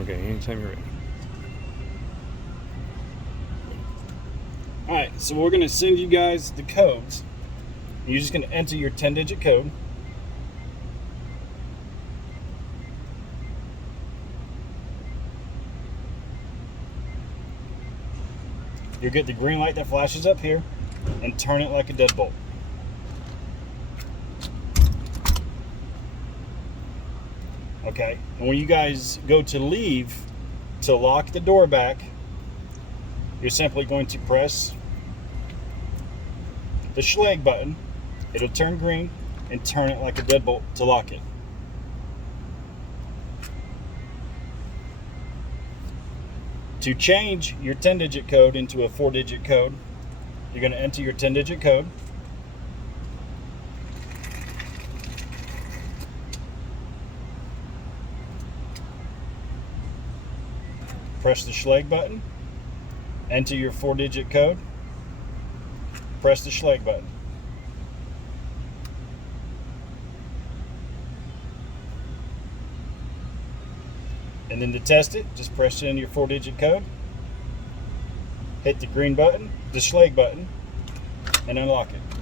Okay, anytime you're ready. Alright, so we're going to send you guys the codes. You're just going to enter your 10-digit code. You'll get the green light that flashes up here and turn it like a deadbolt. Okay, and when you guys go to leave to lock the door back, you're simply going to press the Schlage button. It'll turn green and turn it like a deadbolt to lock it. To change your 10-digit code into a 4-digit code, you're going to enter your 10-digit code. Press the Schlage button. Enter your 4-digit code. Press the Schlage button. And then to test it, just press in your 4-digit code, hit the green button, the Schlage button, and unlock it.